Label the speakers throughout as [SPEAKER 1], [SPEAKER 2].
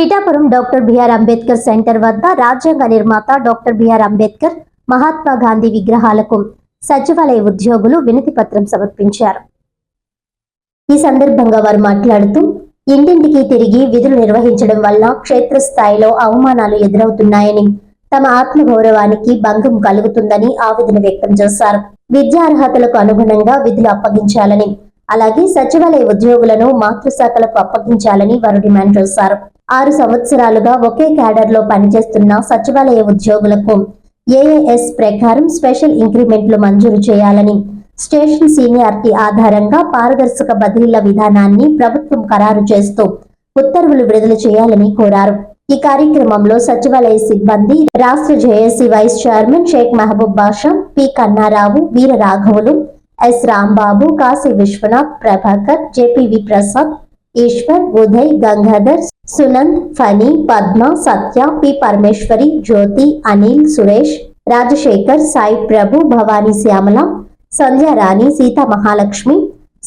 [SPEAKER 1] Pithapuram doctor BR Ambedkar centre వద్ద రాజ్యాంగ నిర్మాత డాక్టర్ బిఆర్ అంబేద్కర్ మహాత్మా గాంధీ విగ్రహాలకు సచివాలయ ఉద్యోగులు వినతి పత్రం సమర్పించారు. ఈ సందర్భంగా వారు మాట్లాడుతూ ఇంటింటికి తిరిగి విధులు నిర్వహించడం వల్ల క్షేత్రస్థాయిలో అవమానాలు ఎదురవుతున్నాయని తమ ఆత్మగౌరవానికి భంగం కలుగుతుందని ఆవేదన వ్యక్తం చేశారు. విద్యార్హతలకు అనుగుణంగా విధులు అప్పగించాలని అలాగే సచివాలయ ఉద్యోగులను మాతృశాఖలకు అప్పగించాలని వారు డిమాండ్ చేశారు. ఆరు సంవత్సరాలుగా ఒకే క్యాడర్లో పనిచేస్తున్న సచివాలయ ఉద్యోగులకు ఏఏఎస్ ప్రకారం స్పెషల్ ఇంక్రిమెంట్లు మంజూరు చేయాలని స్టేషన్ సీనియారిటీ ఆధారంగా పారదర్శక బదిలీల విధానాన్ని ప్రభుత్వం ఖరారు చేస్తూ ఉత్తర్వులు విడుదల చేయాలని కోరారు. ఈ కార్యక్రమంలో సచివాలయ సిబ్బంది రాష్ట్ర JAC vice chairman Sheikh Mahaboob Basha P Kannarao Veera రాఘవులు S Rambabu Kashi Vishwanath Prabhakar JPV Prasad Eshwar Uday Gangadhar Sunand Phani Padma Satya P. Parameshwari Jyothi Anil Suresh Rajasekhar Sai Prabhu Bhavani Shyamala Sandhyarani Seetha Mahalakshmi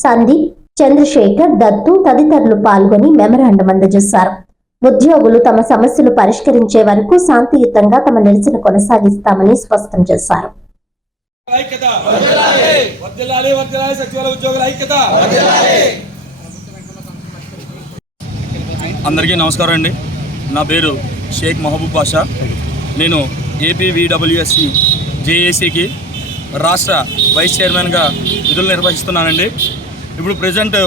[SPEAKER 1] Sandeep Chandrasekhar Dattu తదితరులు పాల్గొని memorandum అందజేశారు. ఉద్యోగులు తమ సమస్యలు పరిష్కరించే వరకు శాంతియుతంగా తమ నిరసన కొనసాగిస్తామని స్పష్టం చేశారు.
[SPEAKER 2] ఐక్యత. వర్ధిల్లాలి వర్ధిల్లాలి సచివాలయ ఉద్యోగుల ఐక్యత. అందరికీ నమస్కారం అండి. నా పేరు షేక్ మహబూబ్ బాషా. నేను ఏపీవీడబ్ల్యూఎస్సి జేఏసీకి రాష్ట్ర వైస్ చైర్మన్గా విధులు నిర్వహిస్తున్నానండి. ఇప్పుడు ప్రజెంట్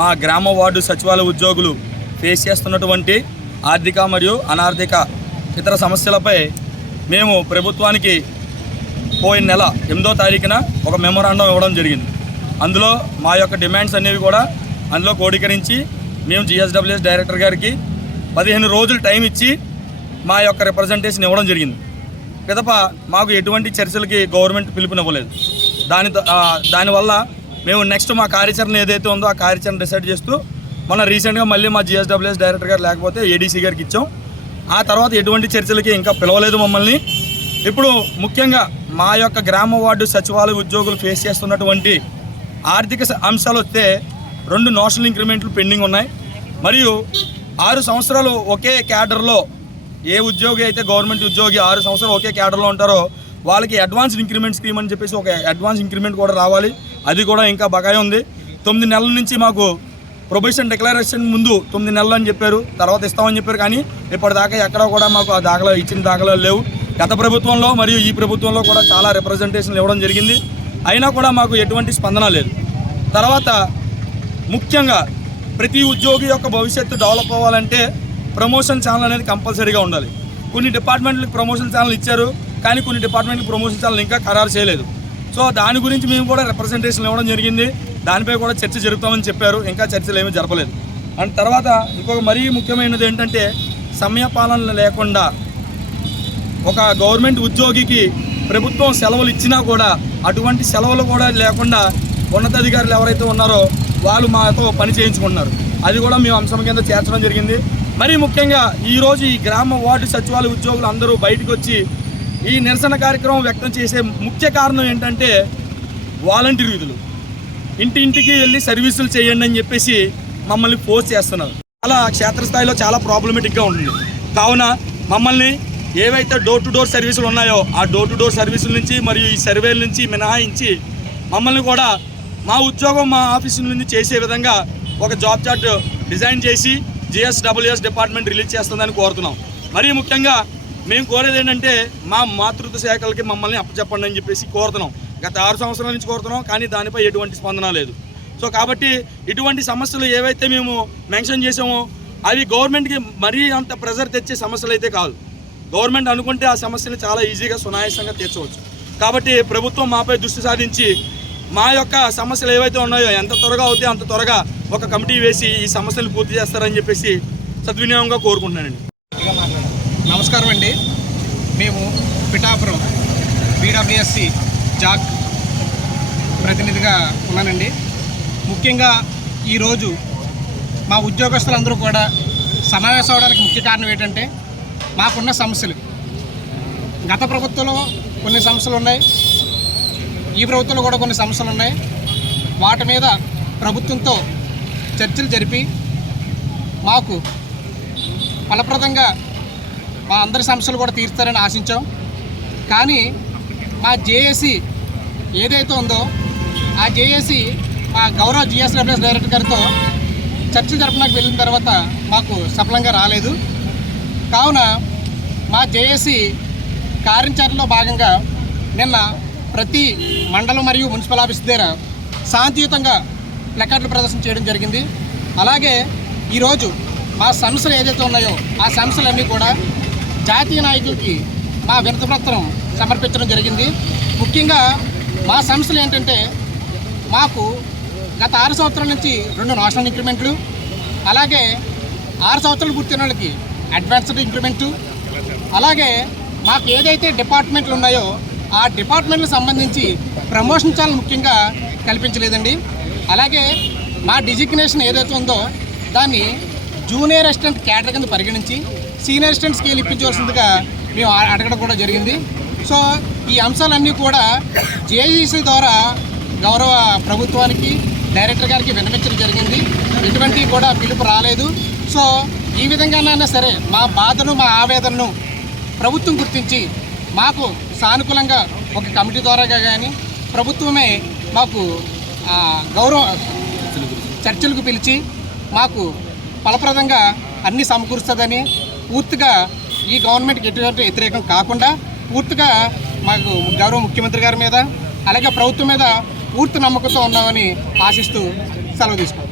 [SPEAKER 2] మా గ్రామ వార్డు సచివాలయ ఉద్యోగులు ఫేస్ చేస్తున్నటువంటి ఆర్థిక మరియు అనార్థిక ఇతర సమస్యలపై మేము ప్రభుత్వానికి పోయిన నెల ఎనిమిదో తారీఖున ఒక మెమోరాండం ఇవ్వడం జరిగింది. అందులో మా యొక్క డిమాండ్స్ అనేవి కూడా అందులో కోడీకరించి మేము జిఎస్డబ్ల్యూఎస్ డైరెక్టర్ గారికి పదిహేను రోజులు టైం ఇచ్చి మా యొక్క రిప్రజెంటేషన్ ఇవ్వడం జరిగింది. పిదప మాకు ఎటువంటి చర్చలకి గవర్నమెంట్ పిలుపునివ్వలేదు. దాని దానివల్ల మేము నెక్స్ట్ మా కార్యాచరణ ఏదైతే ఉందో ఆ కార్యాచరణ డిసైడ్ చేస్తూ మొన్న రీసెంట్గా మళ్ళీ మా జిఎస్డబ్ల్యూఎస్ డైరెక్టర్ గారు లేకపోతే ఏడీసీ గారికి ఇచ్చాం. ఆ తర్వాత ఎటువంటి చర్చలకి ఇంకా పిలవలేదు మమ్మల్ని. ఇప్పుడు ముఖ్యంగా మా యొక్క గ్రామ వార్డు సచివాలయ ఉద్యోగులు ఫేస్ చేస్తున్నటువంటి ఆర్థిక అంశాలు వస్తే రెండు నోషనల్ ఇంక్రిమెంట్లు పెండింగ్ ఉన్నాయి. మరియు ఆరు సంవత్సరాలు ఒకే క్యాడర్లో ఏ ఉద్యోగి అయితే గవర్నమెంట్ ఉద్యోగి ఆరు సంవత్సరాలు ఒకే క్యాడర్లో ఉంటారో వాళ్ళకి అడ్వాన్స్ ఇంక్రిమెంట్ స్కీమ్ అని చెప్పేసి ఒక అడ్వాన్స్ ఇంక్రిమెంట్ కూడా రావాలి. అది కూడా ఇంకా బకాయి ఉంది. తొమ్మిది నెలల నుంచి మాకు ప్రొబేషన్ డిక్లరేషన్ ముందు తొమ్మిది నెలలు అని చెప్పారు. తర్వాత ఇస్తామని చెప్పారు కానీ ఇప్పటిదాకా ఎక్కడ కూడా మాకు ఆ దాఖలా ఇచ్చిన దాఖలాలు లేవు. గత ప్రభుత్వంలో మరియు ఈ ప్రభుత్వంలో కూడా చాలా రిప్రజెంటేషన్లు ఇవ్వడం జరిగింది. అయినా కూడా మాకు ఎటువంటి స్పందన లేదు. తర్వాత ముఖ్యంగా ప్రతి ఉద్యోగి యొక్క భవిష్యత్తు డెవలప్ అవ్వాలంటే ప్రమోషన్ ఛానల్ అనేది కంపల్సరీగా ఉండాలి. కొన్ని డిపార్ట్మెంట్లకు ప్రమోషన్ ఛానల్ ఇచ్చారు కానీ కొన్ని డిపార్ట్మెంట్కి ప్రమోషన్ ఛానల్ ఇంకా ఖరారు చేయలేదు. సో దాని గురించి మేము కూడా రిప్రజెంటేషన్ ఇవ్వడం జరిగింది. దానిపై కూడా చర్చ జరుగుతామని చెప్పారు. ఇంకా చర్చలు ఏమీ జరపలేదు. అండ్ తర్వాత ఇంకొక మరీ ముఖ్యమైనది ఏంటంటే సమయపాలన లేకుండా ఒక గవర్నమెంట్ ఉద్యోగికి ప్రభుత్వం సెలవులు ఇచ్చినా కూడా అటువంటి సెలవులు కూడా లేకుండా ఉన్నతాధికారులు ఎవరైతే ఉన్నారో వాళ్ళు మాతో పని చేయించుకుంటున్నారు. అది కూడా మేము అంశం కింద చేర్చడం జరిగింది. మరీ ముఖ్యంగా ఈరోజు ఈ గ్రామ వార్డు సచివాలయ ఉద్యోగులు అందరూ బయటకు వచ్చి ఈ నిరసన కార్యక్రమం వ్యక్తం చేసే ముఖ్య కారణం ఏంటంటే వాలంటీర్ విధులు. ఇంటి ఇంటికి వెళ్ళి సర్వీసులు చేయండి అని చెప్పేసి మమ్మల్ని ఫోర్స్ చేస్తున్నారు. చాలా క్షేత్రస్థాయిలో చాలా ప్రాబ్లమేటిక్గా ఉంటుంది. కావున మమ్మల్ని ఏవైతే డోర్ టు డోర్ సర్వీసులు ఉన్నాయో ఆ డోర్ టు డోర్ సర్వీసుల నుంచి మరియు ఈ సర్వేల నుంచి మినహాయించి మమ్మల్ని కూడా మా ఉద్యోగం మా ఆఫీసు నుండి చేసే విధంగా ఒక జాబ్ చార్ట్ డిజైన్ చేసి జిఎస్డబ్ల్యూఎస్ డిపార్ట్మెంట్ రిలీజ్ చేస్తుందని కోరుతున్నాం. మరీ ముఖ్యంగా మేము కోరేది ఏంటంటే మా మాతృత్వ శాఖలకి మమ్మల్ని అప్పచెప్పండి అని చెప్పేసి కోరుతున్నాం. గత ఆరు సంవత్సరాల నుంచి కోరుతున్నాం కానీ దానిపై ఎటువంటి స్పందన లేదు. సో కాబట్టి ఇటువంటి సమస్యలు ఏవైతే మేము మెన్షన్ చేసామో అవి గవర్నమెంట్కి మరీ అంత ప్రెజర్ తెచ్చే సమస్యలు అయితే కాదు. గవర్నమెంట్ అనుకుంటే ఆ సమస్యని చాలా ఈజీగా సునాయాసంగా తీర్చవచ్చు. కాబట్టి ప్రభుత్వం మాపై దృష్టి సాధించి మా యొక్క సమస్యలు ఏవైతే ఉన్నాయో ఎంత త్వరగా అవుతే అంత త్వరగా ఒక కమిటీ వేసి ఈ సమస్యలు పూర్తి చేస్తారని చెప్పేసి సద్వినియోగంగా కోరుకుంటున్నానండి.
[SPEAKER 3] నమస్కారం అండి. మేము పిఠాపురం బీడబ్ల్యూఎస్సి జాక్ ప్రతినిధిగా ఉన్నానండి. ముఖ్యంగా ఈరోజు మా ఉద్యోగస్తులందరూ కూడా సమావేశం అవడానికి ముఖ్య కారణం ఏంటంటే మాకున్న సమస్యలు. గత ప్రభుత్వంలో కొన్ని సమస్యలు ఉన్నాయి. ఈ ప్రభుత్వంలో కూడా కొన్ని సమస్యలు ఉన్నాయి. వాటి మీద ప్రభుత్వంతో చర్చలు జరిపి మాకు ఫలప్రదంగా మా అందరి సమస్యలు కూడా తీరుస్తారని ఆశించాం. కానీ మా జేఏసీ ఏదైతే ఉందో ఆ జేఏసీ మా గౌరవ జిఎస్డబ్ల్యూఎస్ డైరెక్టర్ గారితో చర్చలు జరపడానికి వెళ్ళిన తర్వాత మాకు సఫలంగా రాలేదు. కావున మా జేఏసీ కార్యాచరణలో భాగంగా నిన్న ప్రతి మండలం మరియు మున్సిపల్ ఆఫీస్ దగ్గర శాంతియుతంగా ప్లకార్డులు ప్రదర్శన చేయడం జరిగింది. అలాగే ఈరోజు మా సమస్యలు ఏదైతే ఉన్నాయో ఆ సమస్యలన్నీ కూడా జాతీయ నాయకులకి మా వినతపత్రం సమర్పించడం జరిగింది. ముఖ్యంగా మా సమస్యలు ఏంటంటే మాకు గత ఆరు సంవత్సరాల నుంచి రెండు నేషనల్ ఇంక్రిమెంట్లు అలాగే ఆరు సంవత్సరాలు పూర్తయిన వాళ్ళకి అడ్వాన్స్డ్ ఇంక్రిమెంటు అలాగే మాకు ఏదైతే డిపార్ట్మెంట్లు ఉన్నాయో ఆ డిపార్ట్మెంట్కి సంబంధించి ప్రమోషన్ చాలా ముఖ్యంగా కల్పించలేదండి. అలాగే మా డిజిగ్నేషన్ ఏదైతే ఉందో దాన్ని జూనియర్ అసిస్టెంట్ క్యాడర్ కింద పరిగణించి సీనియర్ అసిస్టెంట్ స్కేల్ ఇప్పించవలసిందిగా మేము అడగడం కూడా జరిగింది. సో ఈ అంశాలన్నీ కూడా జేఈసీ ద్వారా గౌరవ ప్రభుత్వానికి డైరెక్టర్ గారికి విన్నవించడం జరిగింది. ఎటువంటి కూడా పిలుపు రాలేదు. సో ఈ విధంగానైనా సరే మా బాధను మా ఆవేదనను ప్రభుత్వం గుర్తించి మాకు సానుకూలంగా ఒక కమిటీ ద్వారాగా కానీ ప్రభుత్వమే మాకు గౌరవ చర్చలకు పిలిచి మాకు ఫలప్రదంగా అన్ని సమకూరుస్తుందని పూర్తిగా ఈ గవర్నమెంట్కి ఎటువంటి వ్యతిరేకం కాకుండా పూర్తిగా మాకు గౌరవ ముఖ్యమంత్రి గారి మీద అలాగే ప్రభుత్వం మీద పూర్తి నమ్మకంతో ఉన్నామని ఆశిస్తూ సెలవు తీసుకుంటాం